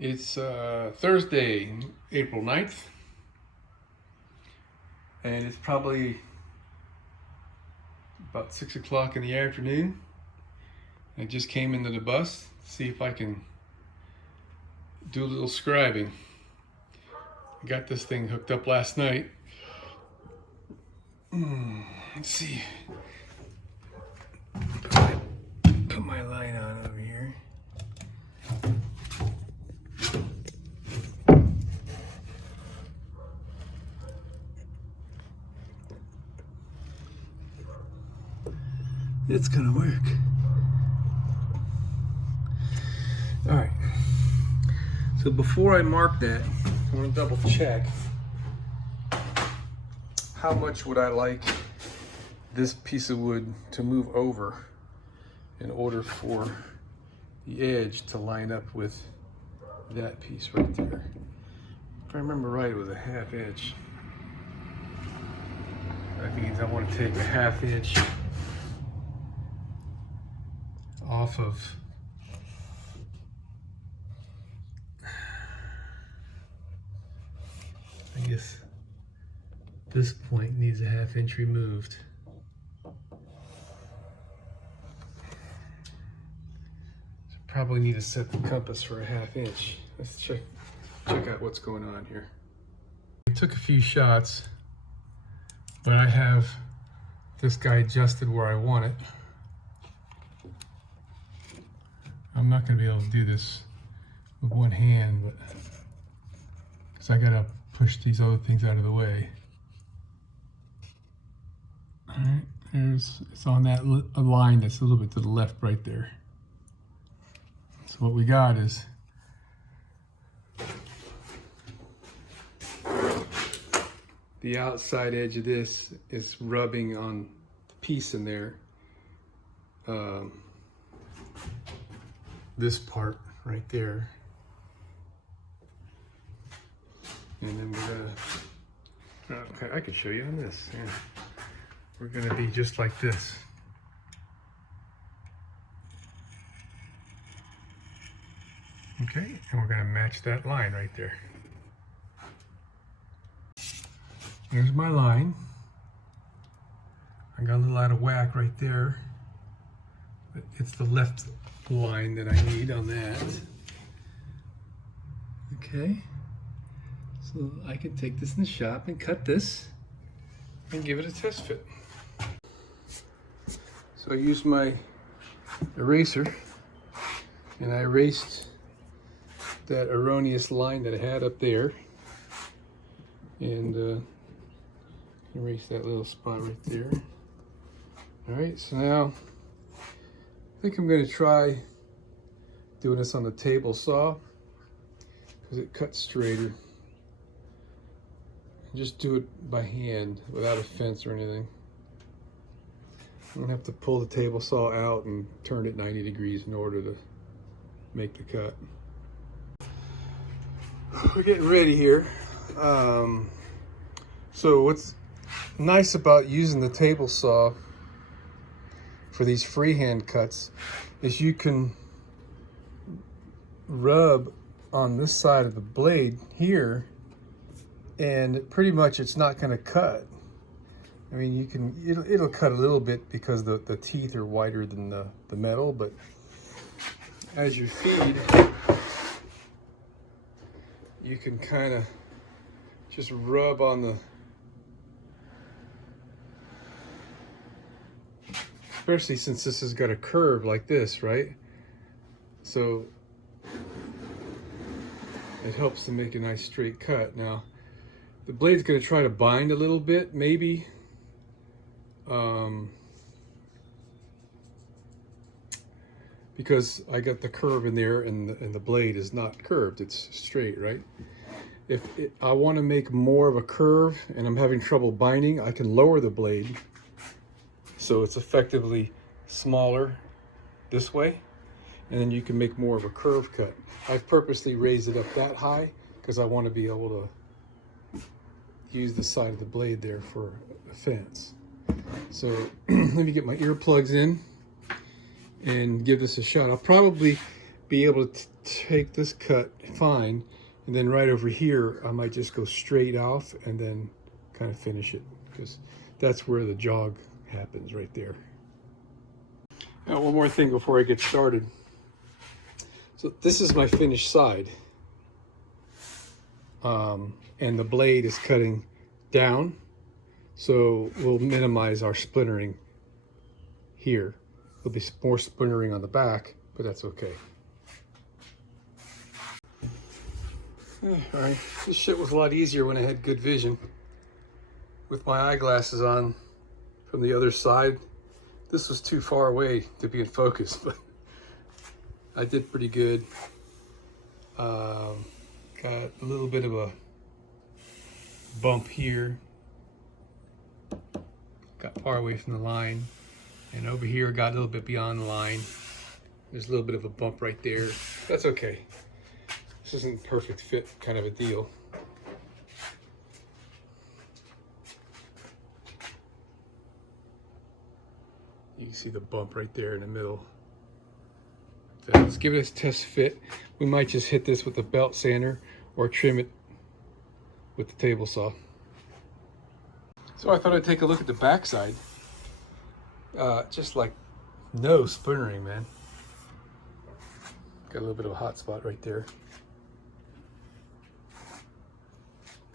It's Thursday, April 9th, and it's probably about 6 o'clock in the afternoon. I just came into the bus to see if I can do a little scribing. I got this thing hooked up last night. Let's see. Put my line on over here. It's gonna work. All right. So before I mark that, I want to double check how much would I like this piece of wood to move over in order for the edge to line up with that piece right there. If I remember right, it was a 1/2 inch. That means I want to take a 1/2 inch off of I guess this point needs a 1/2 inch removed. So probably need to set the compass for a 1/2 inch. Let's check out what's going on here. I took a few shots, but I have this guy adjusted where I want it. I'm not going to be able to do this with one hand, but because I got to push these other things out of the way. All right, it's on that a line that's a little bit to the left right there. So what we got is the outside edge of this is rubbing on the piece in there. This part right there. And then we're gonna, okay, I can show you on this. Yeah. We're gonna be just like this. Okay, and we're gonna match that line right there. There's my line. I got a little out of whack right there, but it's the left line that I need on that. Okay, so I can take this in the shop and cut this and give it a test fit. So I used my eraser and I erased that erroneous line that I had up there and erase that little spot right there. All right, so now I think I'm going to try doing this on the table saw because it cuts straighter. Just do it by hand without a fence or anything. I'm gonna have to pull the table saw out and turn it 90 degrees in order to make the cut. We're getting ready here. So what's nice about using the table saw for these freehand cuts is you can rub on this side of the blade here and pretty much it's not going to cut. I mean, you can, it'll cut a little bit because the teeth are wider than the metal, but as you feed, you can kind of just rub on the, especially since this has got a curve like this, right? So it helps to make a nice straight cut. Now, the blade's going to try to bind a little bit, maybe. Because I got the curve in there and the blade is not curved, it's straight, right? If I want to make more of a curve and I'm having trouble binding, I can lower the blade so it's effectively smaller this way, and then you can make more of a curve cut. I've purposely raised it up that high because I want to be able to use the side of the blade there for a fence. So let me get my earplugs in and give this a shot. I'll probably be able to take this cut fine, and then right over here I might just go straight off and then kind of finish it, because that's where the jog happens, right there. Now, one more thing before I get started. So this is my finished side, and the blade is cutting down, so we'll minimize our splintering here. There'll be more splintering on the back, but that's okay. All right, this shit was a lot easier when I had good vision. With my eyeglasses on from the other side, this was too far away to be in focus, but I did pretty good. Got a little bit of a bump here. Got far away from the line. And over here, got a little bit beyond the line. There's a little bit of a bump right there. That's okay. This isn't perfect fit kind of a deal. You can see the bump right there in the middle. So let's give it a test fit. We might just hit this with a belt sander or trim it with the table saw. So I thought I'd take a look at the back side. Just like no splintering, man. Got a little bit of a hot spot right there.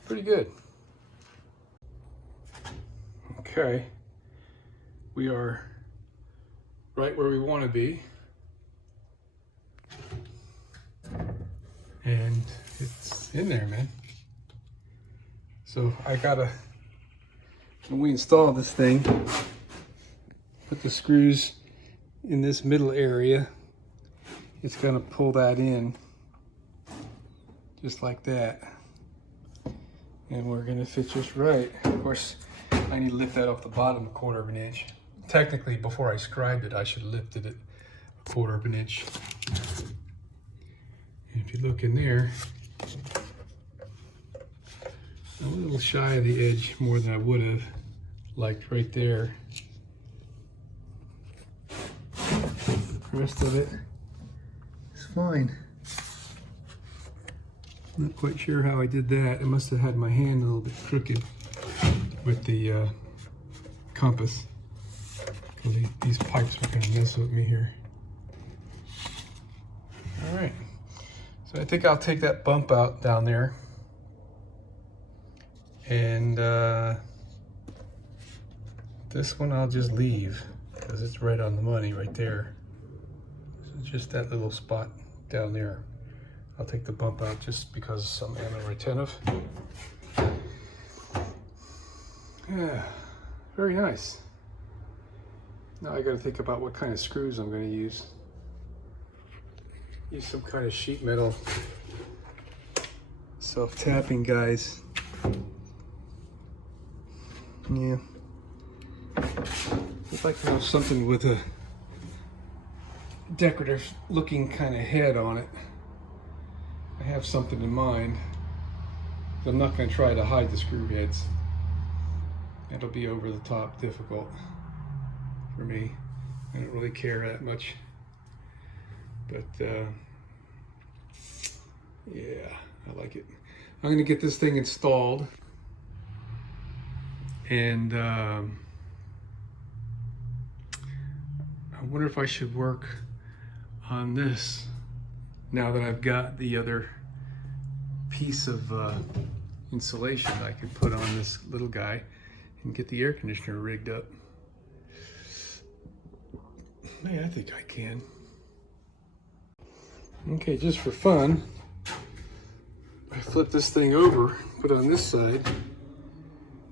Pretty good. Okay, we are right where we want to be, and it's in there, man. So I gotta, when we install this thing, put the screws in this middle area. It's gonna pull that in just like that, and we're gonna fit just right. Of course, I need to lift that off the bottom 1/4 of an inch. Technically, before I scribed it, I should have lifted it 1/4 of an inch. And if you look in there, I'm a little shy of the edge more than I would have liked right there. The rest of it is fine. Not quite sure how I did that. I must have had my hand a little bit crooked with the compass. These pipes are gonna mess with me here. All right, so I think I'll take that bump out down there, and this one I'll just leave because it's right on the money right there. So just that little spot down there. I'll take the bump out just because I'm retentive. Yeah, very nice. Now I gotta think about what kind of screws I'm gonna use. Use some kind of sheet metal self-tapping guys. Yeah. I'd like to have something with a decorative looking kind of head on it. I have something in mind. I'm not gonna try to hide the screw heads. It'll be over the top difficult for me. I don't really care that much, but yeah, I like it. I'm gonna get this thing installed, and I wonder if I should work on this now that I've got the other piece of insulation I can put on this little guy and get the air conditioner rigged up. Yeah, I think I can. Okay, just for fun, I flip this thing over, put it on this side,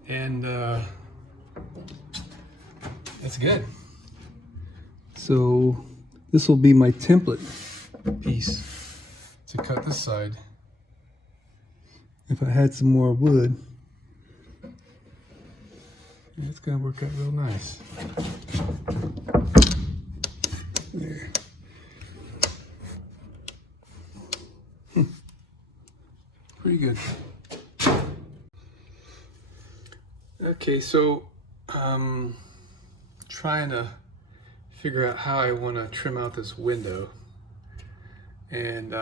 and that's good. So this will be my template piece to cut this side. If I had some more wood, it's gonna work out real nice. There. Pretty good. Okay, so trying to figure out how I want to trim out this window. And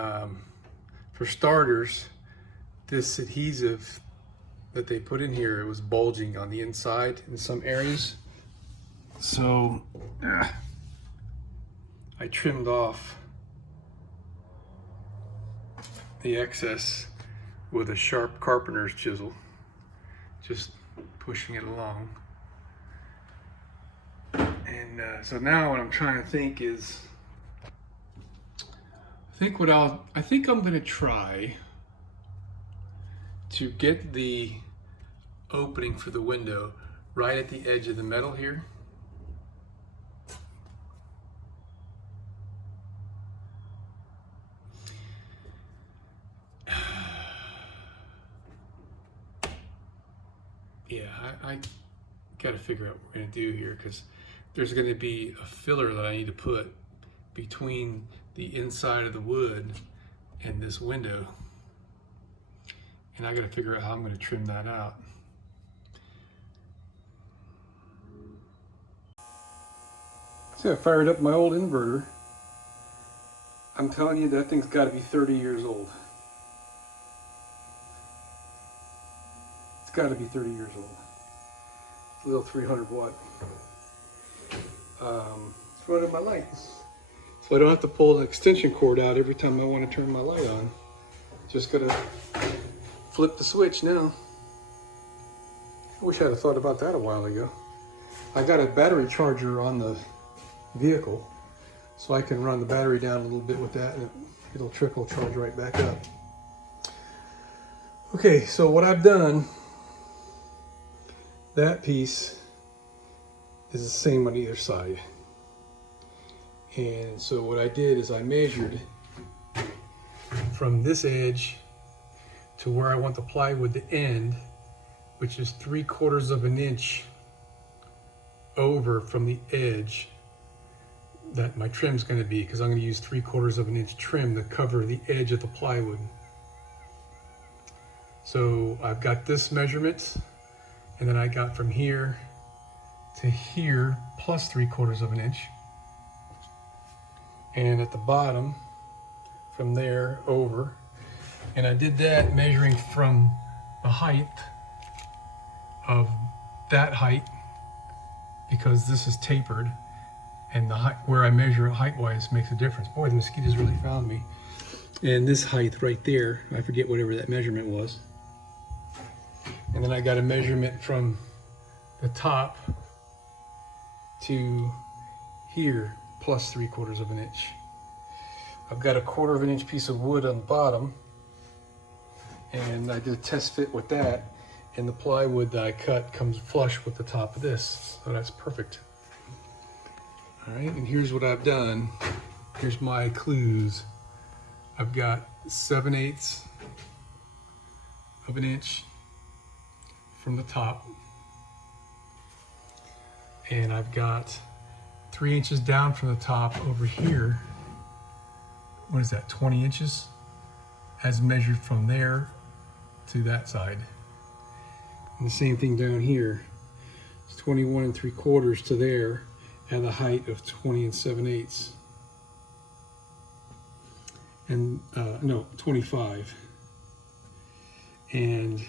for starters, this adhesive that they put in here, it was bulging on the inside in some areas. So I trimmed off the excess with a sharp carpenter's chisel, just pushing it along. And so now what I'm trying to think is, I think I'm going to try to get the opening for the window right at the edge of the metal here. Yeah, I got to figure out what we're going to do here, because there's going to be a filler that I need to put between the inside of the wood and this window. And I got to figure out how I'm going to trim that out. See, I fired up my old inverter. I'm telling you, that thing's got to be 30 years old. It's got to be 30 years old. It's a little 300 watt. It's running my lights. So I don't have to pull an extension cord out every time I want to turn my light on. Just gotta flip the switch now. I wish I'd have thought about that a while ago. I got a battery charger on the vehicle, so I can run the battery down a little bit with that, and it'll trickle charge right back up. Okay, so what I've done, that piece is the same on either side. And so what I did is I measured from this edge to where I want the plywood to end, which is 3/4 of an inch over from the edge that my trim's going to be, because I'm going to use 3/4 of an inch trim to cover the edge of the plywood. So I've got this measurement, and then I got from here to here plus 3/4 of an inch. And at the bottom, from there over. And I did that measuring from the height of that height, because this is tapered, and the height where I measure it height-wise makes a difference. Boy, the mosquitoes really found me. And this height right there, I forget whatever that measurement was. And then I got a measurement from the top to here plus 3/4 of an inch. I've got a 1/4 of an inch piece of wood on the bottom, and I did a test fit with that, and the plywood that I cut comes flush with the top of this, so that's perfect. All right, and here's what I've done. Here's my clues. I've got 7/8 of an inch from the top, and I've got 3 inches down from the top over here. What is that, 20 inches? As measured from there to that side. And the same thing down here. It's 21 3/4 to there, and the height of 20 7/8. And no, 25. And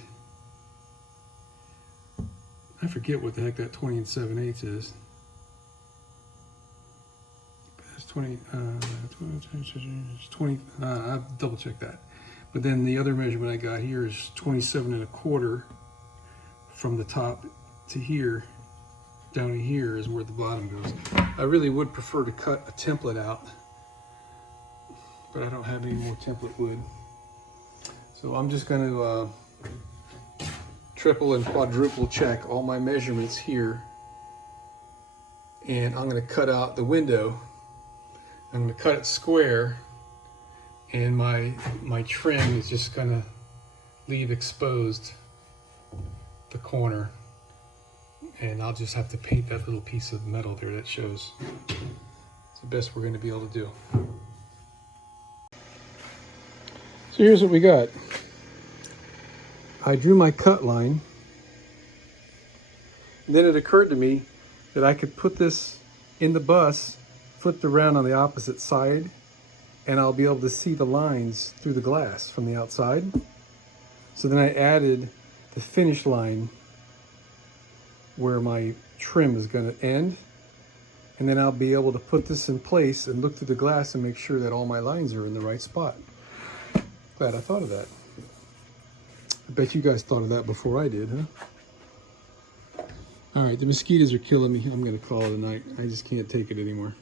I forget what the heck that 20 7/8 is. That's 20, 20, I'll double check that. But then the other measurement I got here is 27 1/4 from the top to here. Down to here is where the bottom goes. I really would prefer to cut a template out, but I don't have any more template wood. So I'm just going to triple and quadruple check all my measurements here, and I'm going to cut out the window. I'm going to cut it square, and my trim is just going to leave exposed the corner, and I'll just have to paint that little piece of metal there that shows. It's the best we're going to be able to do. So here's what we got. I drew my cut line, and then it occurred to me that I could put this in the bus, flipped around on the opposite side, and I'll be able to see the lines through the glass from the outside. So then I added the finish line where my trim is going to end, and then I'll be able to put this in place and look through the glass and make sure that all my lines are in the right spot. Glad I thought of that. I bet you guys thought of that before I did, huh? All right, the mosquitoes are killing me. I'm going to call it a night. I just can't take it anymore.